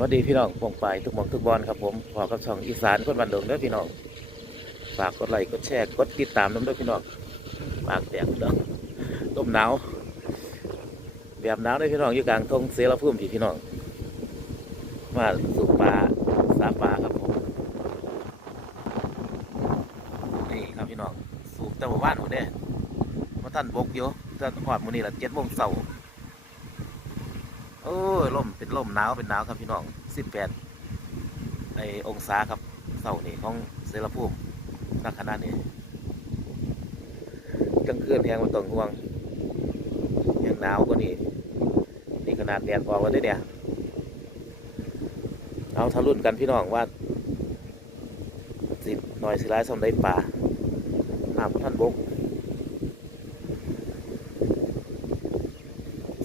วัสดีพี่น้องปองไปทุกหมองทุกบอลครับผมขอกับช่องอีสานคนบันดงด้อพี่น้องฝากกดไลค์กดแชร์กดติดตามน้ำด้วยพี่น้องฝากแตกด้อต้มหนาวแบบหนาวเลยพี่น้องอยู่กลางทงเสรภูมิพี่พี่น้องมาสูบปลาสาปลาครับผมนี่ครับพี่น้องสูบแต่หมู่บ้านหมดเด้มาท่านบกอยู่ท่านหอดมือนี้ละเจ็ดโมงเช้า โอ้ยลมเป็นลมหนาวเป็นหนาวครับพี่น้องสิบแปดไอองศาครับเสานี่ของเซรภูมนักขนาดนี้กลางคืนแหงมันต้องห่วงยังหนาวกว่านี้นี่ขนาดแดดออกแล้วเด้เนี่ย เอาทะลุนกันพี่น้องว่าสิหน่อยสิร้ายสมได้ป่าหามท่านบก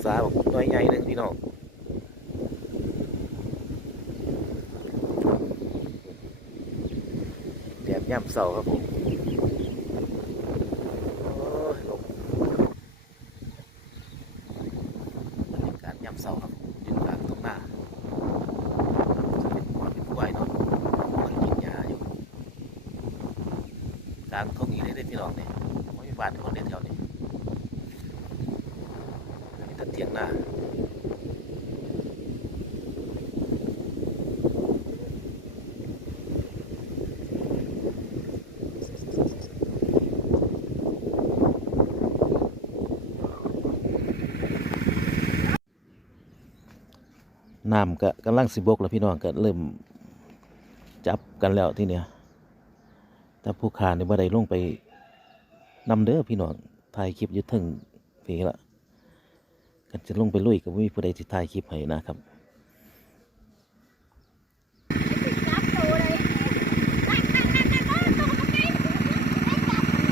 สาบอกน้อยใหญ่หนึ่งพี่น้อง แดด ย่ำเสาครับผมโอ้ยลมบรรยากาศย่ำเสาครับอยู่กลางตรงหน้าเป็นหัวเป็นกล้วยเนาะกล้วยกินหญ้าอยู่กลางทุ่งอีกได้พี่น้องเนี่ยไม่มีบ้านคนเดียวแถวนี้มีแต่เตียงหน้า น้ำก็กำลังสิบกแล้วพี่น้องก็เริ่มจับกันแล้วที่เนี้ยถ้าผู้ขาในบ่ได้ลงไปนำเด้อพี่น้องถ่ายคลิปอยึดถึงเพลละกันจะลงไปลุยก็บ่มีผู้ใดที่ถ่ายคลิปให้นะครับ จับตัวเลยนั่งนั่งนั่งนั่งโอ้ตัวมันไงได้จับได้จับ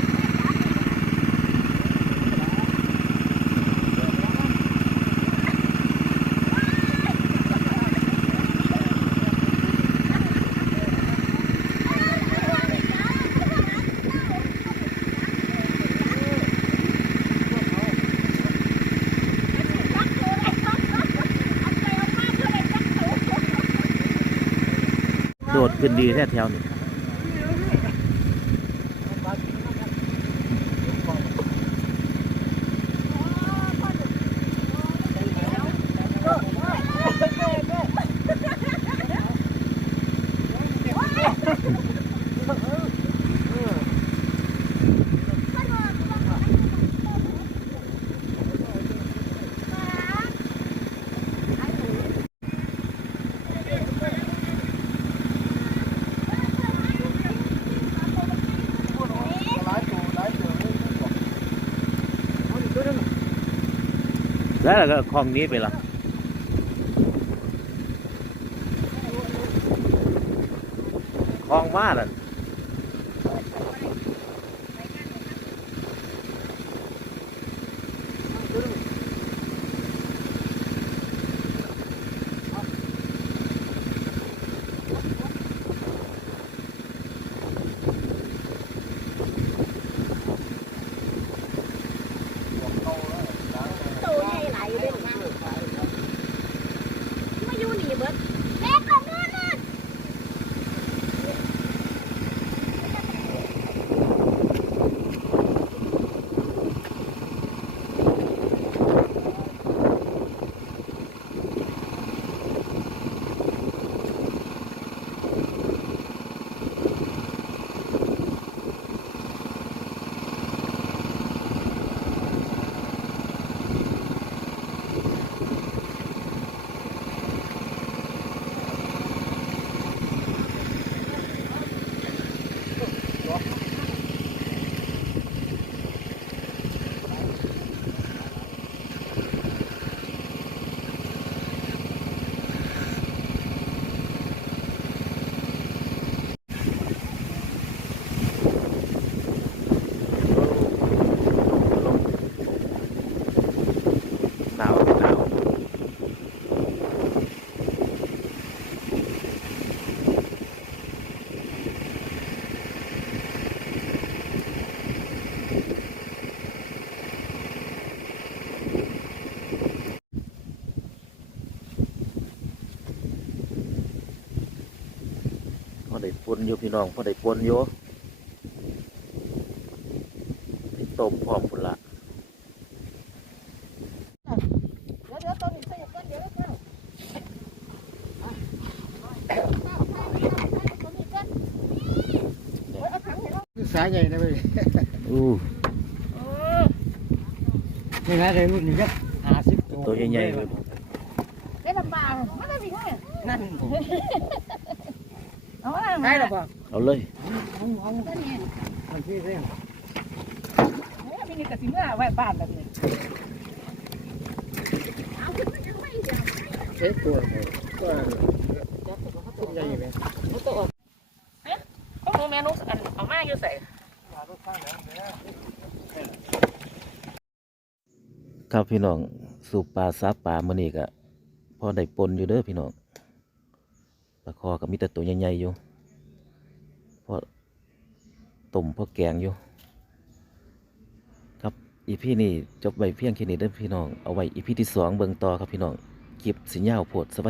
โดด ขึ้นดีแท้แถวนี่ แล้วก็คลองนี้ไปละคลองมาแล้ว ได้ปนอยู่พี่น้องพอได้ปนอยู่ได้ต้มพร้อมพุ่นละเดี๋ยวเดี๋ยวตัวนี้ใส่ก่อนเดี๋ยวเดี๋ยวตัวนี้ก่อนโอ้ยเอาถังให้เราสายใหญ่นะเว้ยอู้เออนี่นะเลยรุ่นนี้ครับห้าสิบตัวตัวใหญ่ๆเลยได้ลำบากมันได้วิ่งไงนั่น เอาละได้หรอเปล่าเอาเลยเอาเอาตัวนี้มันพี่เร่งเฮ้ยมีกระสิเมื่อไว้บ้านแบบนี้เอาขึ้นมาจังไม่เดี๋ยวเอ๊ะตัวตัวตัวใหญ่ไหมพวกหนูแม่นุ๊กอันเอามาอยู่ใส่ครับพี่น้องสูบปลาซับปลามื้อนี้ก็พอได้ปนอยู่เด้อพี่น้องปลาคอก็มีแต่ตัวใหญ่ๆอยู่เพราะตุ่มเพราะแกงอยู่ ครับอีพี่นี่จบไปเพียงแค่นี้เด้อพี่น้องเอาไว้อีพี่ที่สองเบิ่งต่อครับพี่น้องคลิปสิยาโพดสวัสดี